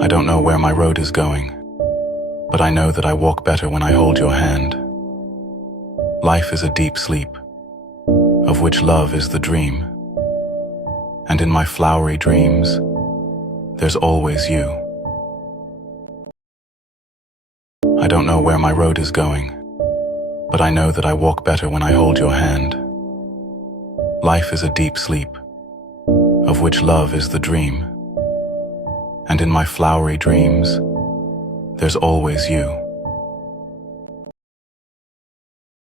I don't know where my road is going, but I know that I walk better when I hold your hand. Life is a deep sleep, of which love is the dream. And in my flowery dreams, there's always you. I don't know where my road is going, but I know that I walk better when I hold your hand. Life is a deep sleep, of which love is the dream. And in my flowery dreams, there's always you.